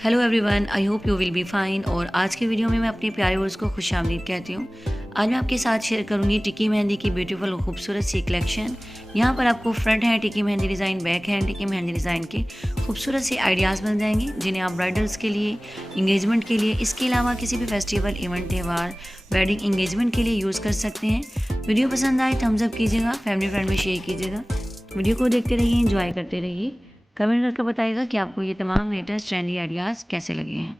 Hello everyone, I hope you will be fine. और आज के वीडियो में मैं अपने प्यारे वर्ड्स को खुशामदीद कहती हूँ। आज मैं आपके साथ शेयर करूँगी टिक्की मेहंदी की ब्यूटीफुल और खूबसूरत सी कलेक्शन। यहाँ पर आपको फ्रंट हैंड टिक्की मेहंदी डिज़ाइन, बैक हैंड टिक्की मेहंदी डिज़ाइन के खूबसूरत से आइडियाज़ मिल जाएंगे, जिन्हें आप ब्राइडल्स के लिए, इंगेजमेंट के लिए, इसके अलावा किसी भी फेस्टिवल, इवेंट, त्यौहार, वेडिंग, इंगेजमेंट के लिए यूज़ कर सकते हैं। वीडियो पसंद आए थम्स अप कीजिएगा, फैमिली फ्रेंड में शेयर कीजिएगा। वीडियो को देखते रहिए, एंजॉय करते रहिए। कमेंट करके बताइएगा कि आपको ये तमाम लेटेस्ट ट्रेंडी आइडियाज़ कैसे लगे हैं।